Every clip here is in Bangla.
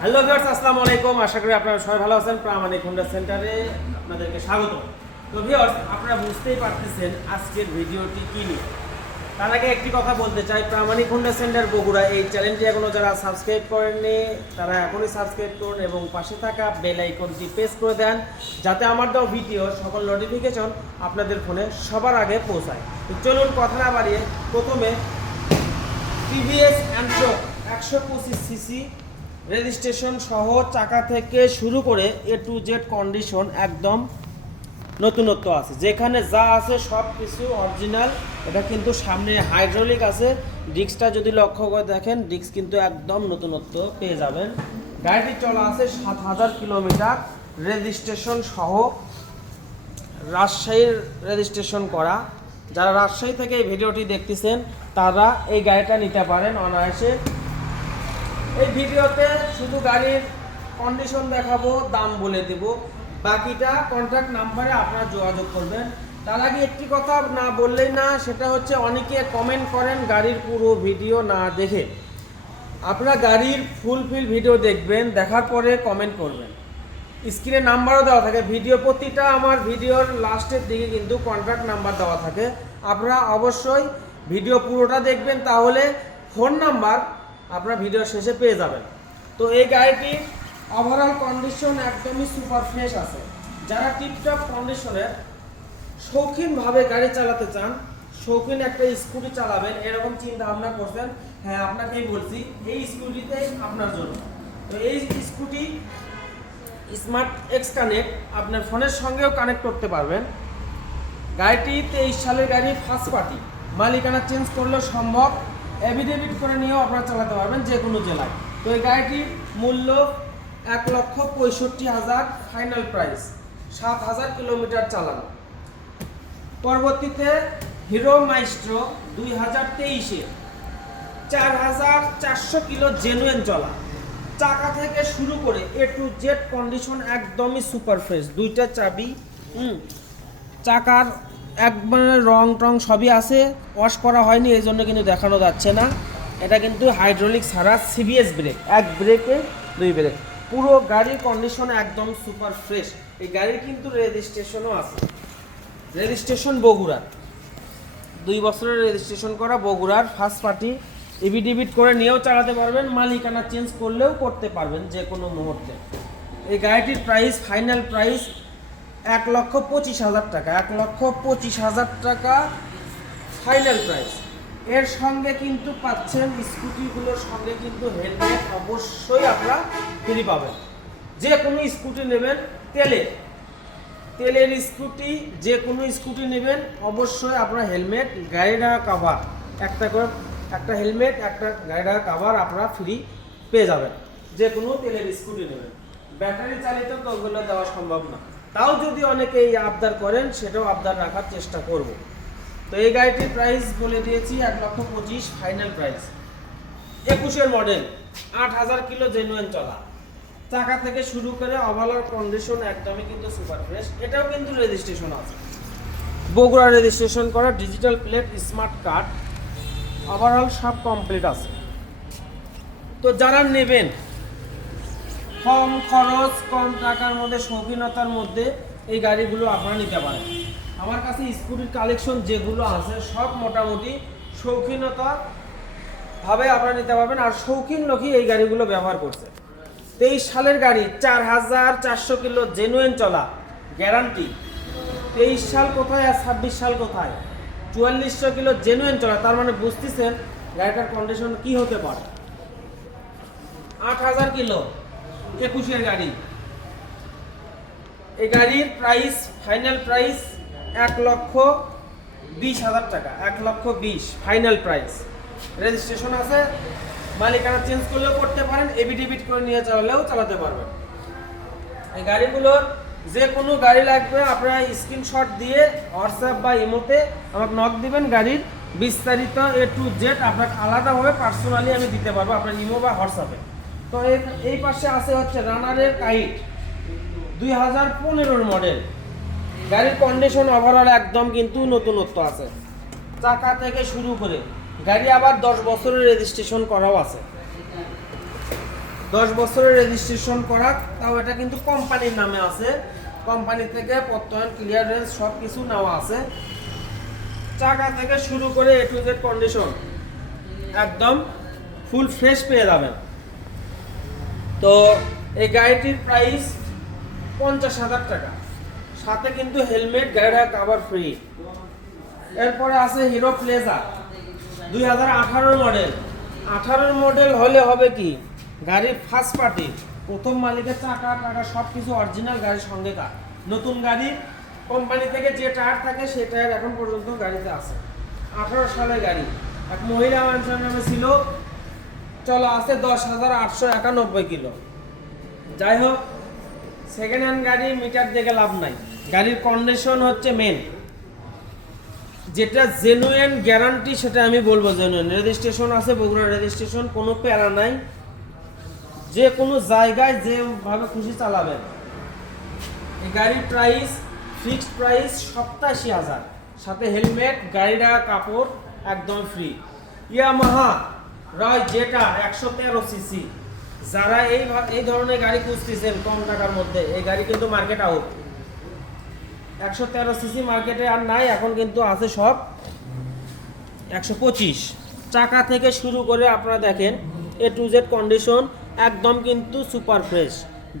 হ্যালো ভিউয়ার্স, আসসালামু আলাইকুম। আশা করি আপনারা সবাই ভালো আছেন। প্রামাণিক হোন্ডা সেন্টারে আপনাদেরকে স্বাগত। তো ভিউয়ার্স, আপনারা বুঝতেই পারতেছেন আজকের ভিডিওটি কি নিয়ে। তার আগে একটি কথা বলতে চাই, প্রামাণিক হোন্ডা সেন্টার বগুড়া এই চ্যানেলটি এখনও যারা সাবস্ক্রাইব করেননি তারা এখনই সাবস্ক্রাইব করুন এবং পাশে থাকা বেল আইকনটি প্রেস করে দেন, যাতে আমার দেওয়া ভিডিও সকল নোটিফিকেশন আপনাদের ফোনে সবার আগে পৌঁছায়। তো চলুন কথা না বাড়িয়ে প্রথমে টিভিএস অ্যান্ট্রোক 125 সিসি রেজিস্ট্রেশন সহ চাকা থেকে শুরু করে এ টু জেড কন্ডিশন একদম নতুনত্ব আছে, যেখানে যা আছে সব কিছু অরিজিনাল। এটা কিন্তু সামনে হাইড্রোলিক আছে, ডিস্কটা যদি লক্ষ্য করে দেখেন ডিস্ক কিন্তু একদম নতুনত্ব পেয়ে যাবেন। গাড়িটি চলা আছে 7000 কিলোমিটার, রেজিস্ট্রেশন সহ রাজশাহীর রেজিস্ট্রেশন করা। যারা রাজশাহী থেকে এই ভিডিওটি দেখতেছেন তারা এই গাড়িটা নিতে পারেন অনায়াসে। এই ভিডিওতে শুধু গাড়ির কন্ডিশন দেখাবো, দাম বলে দেব, বাকিটা কন্ট্যাক্ট নাম্বারে আপনারা যোগাযোগ করবেন। তার আগে একটি কথা না বললেই না, সেটা হচ্ছে অনেকে কমেন্ট করেন গাড়ির পুরো ভিডিও না দেখে। আপনারা গাড়ির ফুলফিল ভিডিও দেখবেন, দেখার পরে কমেন্ট করবেন। স্ক্রিনে নাম্বারও দেওয়া থাকে, ভিডিও প্রতিটা আমার ভিডিওর লাস্টের দিকে কিন্তু কন্ট্যাক্ট নাম্বার দেওয়া থাকে। আপনারা অবশ্যই ভিডিও পুরোটা দেখবেন, তাহলে ফোন নাম্বার আপনারা ভিডিও শেষে পেয়ে যাবেন। তো এই গাড়িটির ওভারঅল কন্ডিশন একদমই সুপার ফ্রেশ আছে। যারা টিপটপ কন্ডিশনের শৌখিনভাবে গাড়ি চালাতে চান, শৌখিন একটা স্কুটি চালাবেন এরকম চিন্তা ভাবনা করছেন, হ্যাঁ আপনাকেই বলছি এই স্কুটিতেই আপনার জন্য। তো এই স্কুটি স্মার্ট এক্স কানেক্ট আপনার ফোনের সঙ্গেও কানেক্ট করতে পারবেন। গাড়িটি 23 সালের গাড়ি, ফার্স্ট পার্টি, মালিকানা চেঞ্জ করলেও সম্ভব, এভিডেভিট করে নিয়েও আপনারা চালাতে পারবেন যে কোনো জেলায়। তো এই গাড়িটির মূল্য 1,65,000 ফাইনাল প্রাইস, 7000 কিলোমিটার চালানো। পরবর্তীতে হিরো মাইস্ট্রো 2023-এ 4400 কিলো জেনুইন চলা, চাকা থেকে শুরু করে এ টু জেড কন্ডিশন একদমই সুপার ফ্রেশ। দুইটা চাবি, চাকার একবারে রং টং সবই আছে, ওয়াশ করা হয়নি এই জন্য কিন্তু দেখানো যাচ্ছে না। এটা কিন্তু হাইড্রোলিক ছাড়া সিবিএস ব্রেক, এক ব্রেকে দুই ব্রেক। পুরো গাড়ির কন্ডিশন একদম সুপার ফ্রেশ। এই গাড়ির কিন্তু রেজিস্ট্রেশনও আছে, রেজিস্ট্রেশন বগুড়ার, 2 বছরের রেজিস্ট্রেশন করা বগুড়ার ফার্স্ট পার্টি। এভিডেভিট করে নিয়েও চালাতে পারবেন, মালিকানা চেঞ্জ করলেও করতে পারবেন যে কোনো মুহূর্তে। এই গাড়িটির প্রাইস, ফাইনাল প্রাইস 1,25,000 টাকা, 1,25,000 টাকা ফাইনাল প্রাইস। এর সঙ্গে কিন্তু পাচ্ছেন স্কুটিগুলোর সঙ্গে কিন্তু হেলমেট অবশ্যই আপনারা ফ্রি পাবেন। যে কোনো স্কুটি নেবেন, তেলের স্কুটি, যে কোনো স্কুটি নেবেন অবশ্যই আপনারা হেলমেট, গাড়ি ঢাকা কাভার, একটা হেলমেট, একটা গাড়ি ঢাকা কাভার আপনারা ফ্রি পেয়ে যাবেন যে কোনো তেলের স্কুটি নেবেন। ব্যাটারি চালিত তো ওগুলো দেওয়া সম্ভব না, তাও যদি অনেকে এই আবদার করেন সেটাও আবদার রাখার চেষ্টা করব। তো এই গাড়িটির প্রাইস বলে দিয়েছি 1,25,000 ফাইনাল প্রাইস। 21-এর মডেল, 8000 কিলো জেনুইন চলা, চাকা থেকে শুরু করে ওভারঅল কন্ডিশন একদমই কিন্তু সুপার ফ্রেশ। এটাও কিন্তু রেজিস্ট্রেশন আছে, বগুড়া রেজিস্ট্রেশন করা, digital plate, smart card, overall সব কমপ্লিট আছে। তো যারা নেবেন কম খরচ, কম টাকার মধ্যে, শৌখিনতার মধ্যে এই গাড়িগুলো আপনারা নিতে পারেন। আমার কাছে স্কুটির কালেকশন যেগুলো আছে সব মোটামুটি শৌখিনতা ভাবে আপনারা নিতে পারবেন, আর শৌখিন লোকই এই গাড়িগুলো ব্যবহার করছে। 23 সালের গাড়ি, 4400 কিলো জেনুইন চলা, গ্যারান্টি। 23 সাল কোথায় আর 26 সাল কোথায়? 4400 কিলো জেনুইন চলা, তার মানে বুঝতেছেন গাড়িটার কন্ডিশন কি হতে পারে। 8000 কিলো 21-এর গাড়ি। এই গাড়ির প্রাইস, ফাইনাল প্রাইস 1,20,000 টাকা, 1,20,000 ফাইনাল প্রাইস। রেজিস্ট্রেশন আছে, মালিকানা চেঞ্জ করলেও করতে পারেন, এভিডেভিট করে নিয়ে চালালেও চালাতে পারবেন। এই গাড়িগুলোর যে কোনো গাড়ি লাগবে আপনারা স্ক্রিনশট দিয়ে হোয়াটসঅ্যাপ বা ইমোতে আমাকে নক দিবেন, গাড়ির বিস্তারিত এ টু জেড আপনাকে আলাদাভাবে পার্সোনালি আমি দিতে পারবো আপনার ইমো বা হোয়াটসঅ্যাপে। তো এই পাশে আছে হচ্ছে রানারের কাইট, 2015-এর মডেল। গাড়ির কন্ডিশন ওভারঅল একদম কিন্তু নতুনত্ব আছে, চাকা থেকে শুরু করে। গাড়ি আবার 10 বছরের রেজিস্ট্রেশন করাও আছে। 10 বছরের রেজিস্ট্রেশন করা, তাও এটা কিন্তু কোম্পানির নামে আছে, কোম্পানি থেকে প্রত্যয়ন ক্লিয়ারেন্স সব কিছু নেওয়া আছে। চাকা থেকে শুরু করে A to Z কন্ডিশন একদম ফুল ফ্রেশ পেয়ে যাবেন। তো এই গাড়িটির প্রাইস 50,000 টাকা, সাথে কিন্তু হেলমেট, গাড়িটা কভার ফ্রি। এরপরে আছে হিরো প্লেজার 2018 মডেল। 18 মডেল হলে হবে কি, গাড়ির ফার্স্ট পার্টি, প্রথম মালিকের টাকা সব কিছু অরিজিনাল, গাড়ির সঙ্গে কার। নতুন গাড়ি কোম্পানি থেকে যে টায়ার থাকে সেই টায়ার এখন পর্যন্ত গাড়িতে আছে। 18 সালের গাড়ি, এক মহিলা মানুষের নামে ছিল, চলো আছে 10,891 কিলো। যাই হোক, সেকেন্ড হ্যান্ড গাড়ি মিটার দেখে লাভ নাই, গাড়ির কন্ডিশন হচ্ছে মেন। যেটা জেনুইন গ্যারান্টি সেটা আমি বলবো জেনুইন। রেজিস্ট্রেশন আছে, বগুড়া রেজিস্ট্রেশন, কোনো প্যারা নাই, যে কোনো জায়গায় যেভাবে খুশি চালাবেন। এই গাড়ির প্রাইস ফিক্সড প্রাইস 87,000, সাথে হেলমেট, গাড়িটা কাপড় একদম ফ্রি। ইয়ামাহা রয় জেটা 113 সিসি, যারা এই ধরনের গাড়ি খুঁজতেছেন কম টাকার মধ্যে, এই গাড়ি কিন্তু মার্কেট আউট। 113 সিসি মার্কেটে আর নাই, এখন কিন্তু আছে সব 125। চাকা থেকে শুরু করে আপনারা দেখেন A to Z কন্ডিশন একদম কিন্তু সুপার ফ্রেশ,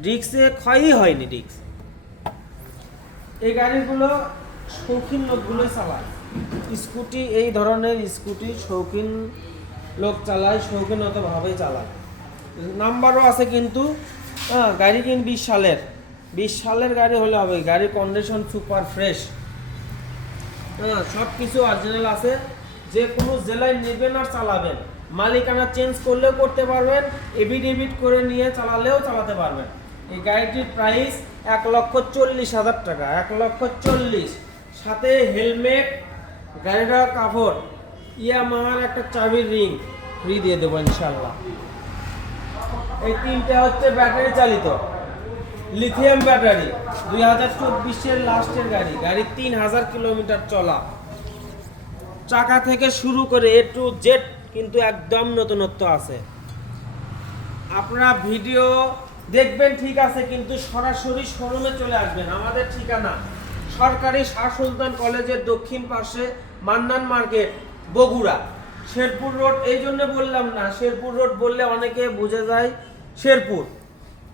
ডিস্কে ক্ষয়ই হয়নি ডিস্ক। এই গাড়িগুলো শৌখিন লোকগুলোই চালায়, স্কুটি, এই ধরনের স্কুটি শৌখিন লোক চালায়, শৌখিনতভাবেই চালায়। নাম্বারও আছে কিন্তু, গাড়ি কিন্তু 20 সালের গাড়ি হলে হবে। গাড়ির কন্ডিশন সুপার ফ্রেশ, সব কিছু অরিজিনাল আছে। যে কোনো জেলায় নেবেন আর চালাবেন, মালিকানা চেঞ্জ করলেও করতে পারবেন, এভিডেভিট করে নিয়ে চালালেও চালাতে পারবেন। এই গাড়িটির প্রাইস 1,40,000 টাকা, 1,40,000, সাথে হেলমেট, গাড়িটা কাপড়, ইয়ামাহার একটা চাবির রিং ফ্রি দিয়ে দেবো ইনশাল্লাহ। এই তিনটা হচ্ছে ব্যাটারি চালিত লিথিয়াম ব্যাটারি, 2024-এর লাস্টের গাড়ি, গাড়ি 3000 কিলোমিটার চলা। চাকা থেকে শুরু করে A to Z কিন্তু একদম নতুনত্ব আছে। আপনারা ভিডিও দেখবেন ঠিক আছে, কিন্তু সরাসরি শোরুমে চলে আসবেন। আমাদের ঠিকানা সরকারি শাহ সুলতান কলেজের দক্ষিণ পাশে, মান্নান মার্কেট, বগুড়া। শেরপুর রোড এই জন্য বললাম না, শেরপুর রোড বললে অনেকে বুঝে যায় শেরপুর,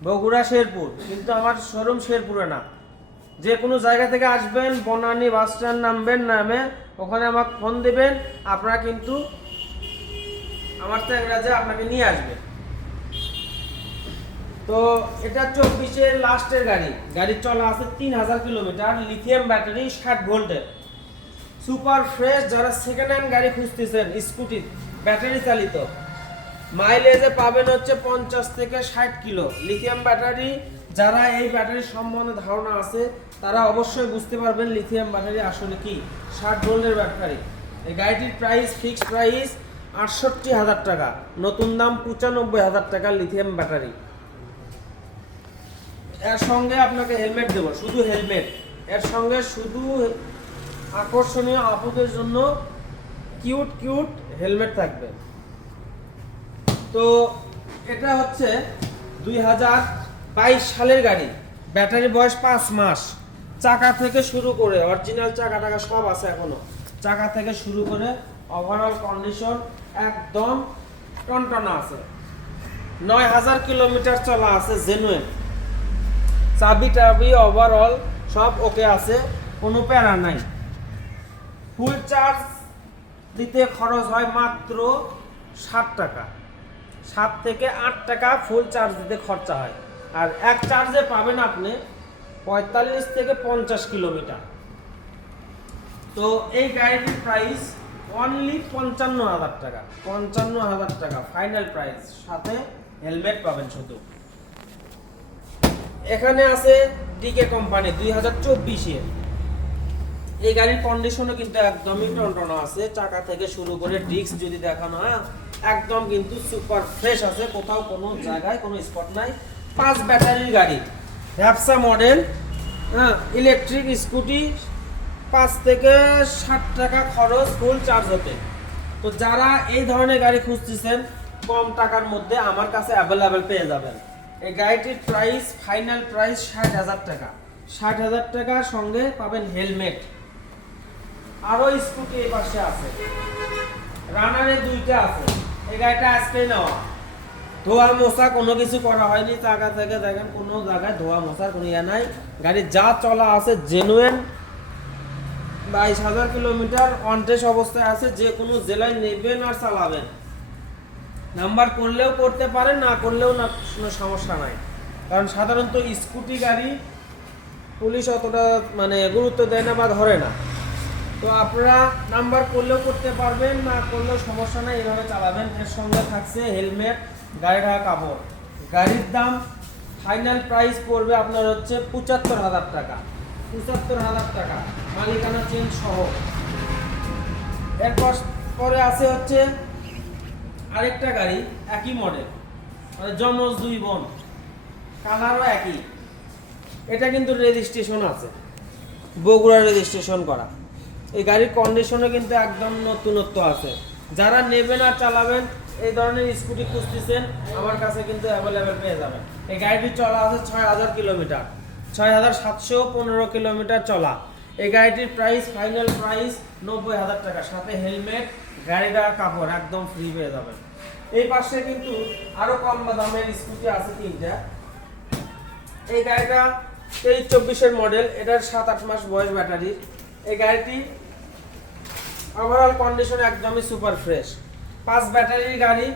বগুড়া শেরপুর, কিন্তু আমার শোরুম শেরপুরে না। যে কোনো জায়গা থেকে আসবেন, বনানী বাস স্ট্যান্ড নামবেন, নামে ওখানে আমাকে ফোন দেবেন, আপনারা কিন্তু আমার থেকে আপনাকে নিয়ে আসবে। তো এটা 24-এর লাস্টের গাড়ি, গাড়ি চলা আছে 3000 কিলোমিটার, লিথিয়াম ব্যাটারি, 60 ভোল্টের, সুপার ফ্রেশ। যারা সেকেন্ড হ্যান্ড গাড়ি খুঁজতেছেন স্কুটি ব্যাটারি চালিত, মাইলেজে পাবেন হচ্ছে 50 থেকে 60 কিলো। লিথিয়াম ব্যাটারি, যারা এই ব্যাটারির সম্বন্ধে ধারণা আছে তারা অবশ্যই বুঝতে পারবেন লিথিয়াম ব্যাটারি আসলে কি। 60 ভোল্টের ব্যাটারি। এই গাড়িটির প্রাইস ফিক্সড প্রাইস 68,000 টাকা, নতুন দাম 95,000 টাকা লিথিয়াম ব্যাটারি। এর সঙ্গে আপনাকে হেলমেট দেবো, শুধু হেলমেট, এর সঙ্গে শুধু আকর্ষণীয় আপুদের জন্য কিউট হেলমেট থাকবে। তো এটা হচ্ছে 2022 সালের গাড়ি, ব্যাটারি বয়স 5 মাস। চাকা থেকে শুরু করে অরিজিনাল চাকা টাকা সব আছে এখনো, চাকা থেকে শুরু করে ওভারঅল কন্ডিশন একদম টনটনা আছে। 9000 কিলোমিটার চলা আছে জেনুইন, চাবি টাবি ওভারঅল সব ওকে আছে, কোনো প্যারা নাই। ফুল চার্জ দিতে খরচ হয় মাত্র 7 টাকা, 7 থেকে 8 টাকা ফুল চার্জ দিতে খরচা হয়। আর এক চার্জে পাবেন আপনি 45 থেকে 50 কিলোমিটার। তো এই গাড়িটির প্রাইস অনলি 55,000 টাকা, 55,000 টাকা ফাইনাল প্রাইস, সাথে হেলমেট পাবেন শুধু। এখানে আছে ডিকে কোম্পানি 2024-এর এই গাড়ির কন্ডিশনও কিন্তু একদমই টনটনা আছে। চাকা থেকে শুরু করে ডিস্ক যদি দেখানো হয় একদম কিন্তু সুপার ফ্রেশ আছে, কোথাও কোনো জায়গায় কোনো স্পট নাই। 5 ব্যাটারির গাড়ি, হ্যাপসা মডেল, ইলেকট্রিক স্কুটি, 5 থেকে 60 টাকা খরচ ফুল চার্জ হতে। তো যারা এই ধরনের গাড়ি খুঁজতেছেন কম টাকার মধ্যে আমার কাছে অ্যাভেলেবেল পেয়ে যাবেন। এই গাড়িটির প্রাইস, ফাইনাল প্রাইস 60,000 টাকা। 60,000 টাকার সঙ্গে পাবেন হেলমেট। আরো স্কুটি এই পাশে আছে, রানারে 2টা আছে। এই গাড়িটা আজকে নেওয়া, ধোয়া মোছা কোনো কিছু করা হয়নি। চাকা থেকে দেখেন কোনো জায়গায় ধোয়া মোছার কোনো ইয়ে নাই। গাড়ি যা চলা আছে জেনুইন, 22,000 কিলোমিটার অন টেস্ট অবস্থায় আছে। যে কোনো জেলায় নেবেন আর চালাবেন, নাম্বার করলেও করতে পারেন, না করলেও না, কোনো সমস্যা নাই। কারণ সাধারণত স্কুটি গাড়ি পুলিশ অতটা মানে গুরুত্ব দেয় না বা ধরে না। তো আপনারা নাম্বার করলেও করতে পারবেন, না করলেও সমস্যা নাই, এভাবে চালাবেন। এর সঙ্গে থাকছে হেলমেট, গাড়ি ঢাকা কাপড়। গাড়ির দাম ফাইনাল প্রাইস পড়বে আপনার হচ্ছে 75,000 টাকা। 75,000 টাকা মালিকানা চেঞ্জ সহ। এরপর পরে আছে হচ্ছে আরেকটা গাড়ি, একই মডেল, মানে যমজ 2 বোন, কালারও একই। এটা কিন্তু রেজিস্ট্রেশন আছে, বগুড়া রেজিস্ট্রেশন করা। এই গাড়ির কন্ডিশনে কিন্তু একদম নতুনত্ব আছে। যারা নেবেন আর চালাবেন, এই ধরনের স্কুটি খুঁজতেছেন, আমার কাছে কিন্তু অ্যাভেলেবেল পেয়ে যাবেন। এই গাড়িটি চলা আছে 6,000 কিলোমিটার, 6,715 কিলোমিটার চলা। এই গাড়িটির প্রাইস, ফাইনাল প্রাইস 90,000 টাকা, সাথে হেলমেট, গাড়িটা কাপড় একদম ফ্রি পেয়ে যাবেন। এই পাশে কিন্তু আরো কম দামের স্কুটি আছে 3টা। এই গাড়িটা 23-24-এর মডেল, এটার 7-8 মাস বয়স ব্যাটারি। এই গাড়িটি ওভারঅল কন্ডিশন একদমই সুপার ফ্রেশ। 5 ব্যাটারির গাড়ি,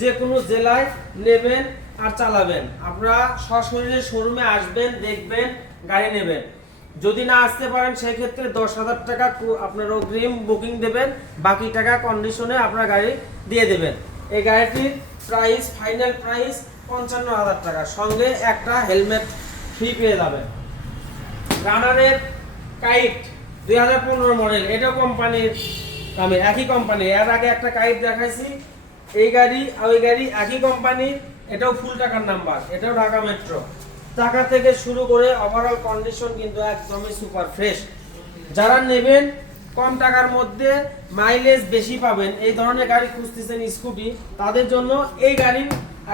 যে কোনো জেলায় নেবেন আর চালাবেন। আপনারা সশরীরে শোরুমে আসবেন, দেখবেন, গাড়ি নেবেন। যদি না আসতে পারেন সেক্ষেত্রে 10,000 টাকা আপনার অগ্রিম বুকিং দেবেন, বাকি টাকা কন্ডিশনে আপনার গাড়ি দিয়ে দেবেন। এই গাড়িটির প্রাইস, ফাইনাল প্রাইস 55,000 টাকা, সঙ্গে একটা হেলমেট ফ্রি পেয়ে যাবেন। রানারের কাইট 2015 মডেল, এটাও কোম্পানির দামে, একই কোম্পানি। এর আগে একটা কাইট দেখাইছি, এই গাড়ি আর ওই গাড়ি একই কোম্পানি। এটাও ফুল টাকার নাম্বার, এটাও ঢাকা মেট্রো। টাকা থেকে শুরু করে ওভারঅল কন্ডিশন কিন্তু একদমই সুপার ফ্রেশ। যারা নেবেন, কম টাকার মধ্যে মাইলেজ বেশি পাবেন, এই ধরনের গাড়ি খুঁজতেছেন স্কুটি, তাদের জন্য এই গাড়ি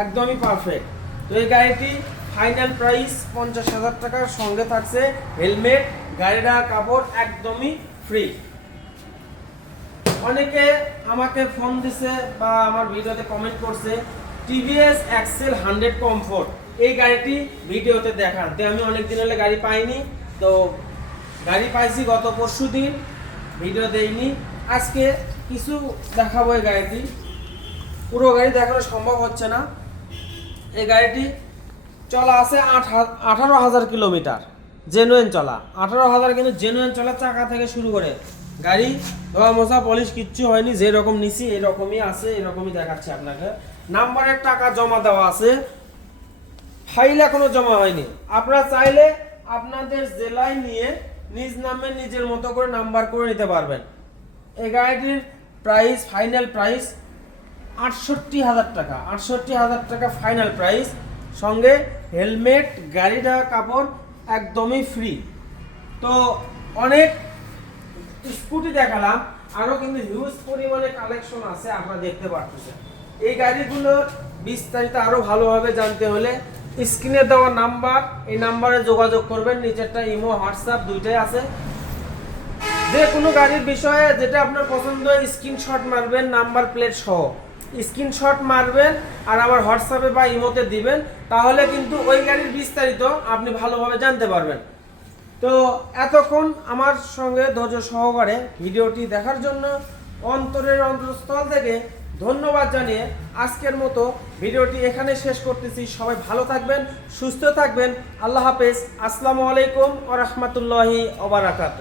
একদমই পারফেক্ট। তো এই গাড়িটি ফাইনাল প্রাইস 50,000 টাকার, সঙ্গে থাকছে হেলমেট, গাড়িটা কাপড় একদমই ফ্রি। অনেকে আমাকে ফোন দিছে বা আমার ভিডিওতে কমেন্ট করছে, টিভিএস এক্সেল 100 কমফোর্ট এই গাড়িটি ভিডিওতে দেখান। তো আমি অনেক দিন হলে গাড়ি পাইনি, তো গাড়ি পাইছি গত পরশুদিন, ভিডিও দেইনি। আজকে কিছু দেখাবো। এই গাড়িটি, পুরো গাড়ি দেখানো সম্ভব হচ্ছে না। এই গাড়িটি চলা আছে 18,000 কিলোমিটার, জেনুইন চলা 18,000, কিন্তু জেনুইন চলা। চাকা থেকে শুরু করে গাড়ি ধোয়া মোছা পলিশ কিচ্ছু হয়নি, যেরকম নিছি এরকমই আছে, এরকমই দেখাচ্ছে আপনাকে। নাম্বারের টাকা জমা দেওয়া আছে, ফাইল এখনো জমা হয়নি। আপনারা চাইলে আপনাদের জেলায় নিয়ে নিজ নামে নিজের মতো করে নাম্বার করে নিতে পারবেন। এই গাড়িটির প্রাইস, ফাইনাল প্রাইস 68,000 টাকা। 68,000 টাকা ফাইনাল প্রাইস, সঙ্গে হেলমেট, গাড়িটা কাপড় একদমই ফ্রি। তো অনেক স্কুটি দেখালাম, আরও কিন্তু হিউজ পরিমাণে কালেকশন আছে, আপনারা দেখতে পাচ্ছেন। এই গাড়িগুলোর বিস্তারিত আরও ভালোভাবে জানতে হলে স্ক্রিনে দেওয়া নাম্বার, এই নাম্বারে যোগাযোগ করবেন। নিচেরটা ইমো, হোয়াটসঅ্যাপ দুইটাই আছে। যে কোনো গাড়ির বিষয়ে যেটা আপনার পছন্দ হয় স্ক্রিনশট মারবেন, নাম্বার প্লেট সহ স্ক্রিনশট মারবেন আর আমার হোয়াটসঅ্যাপে বা ইমোতে দিবেন, তাহলে কিন্তু ওই গাড়ির বিস্তারিত আপনি ভালোভাবে জানতে পারবেন। তো এতক্ষণ আমার সঙ্গে ধৈর্য সহকারে ভিডিওটি দেখার জন্য অন্তরের অন্তঃস্থল থেকে ধন্যবাদ জানিয়ে আজকের মতো ভিডিওটি এখানে শেষ করতেছি। সবাই ভালো থাকবেন, সুস্থ থাকবেন। আল্লাহ হাফেজ। আসসালামু আলাইকুম ওয়া রাহমাতুল্লাহি ওয়া বারাকাতুহু।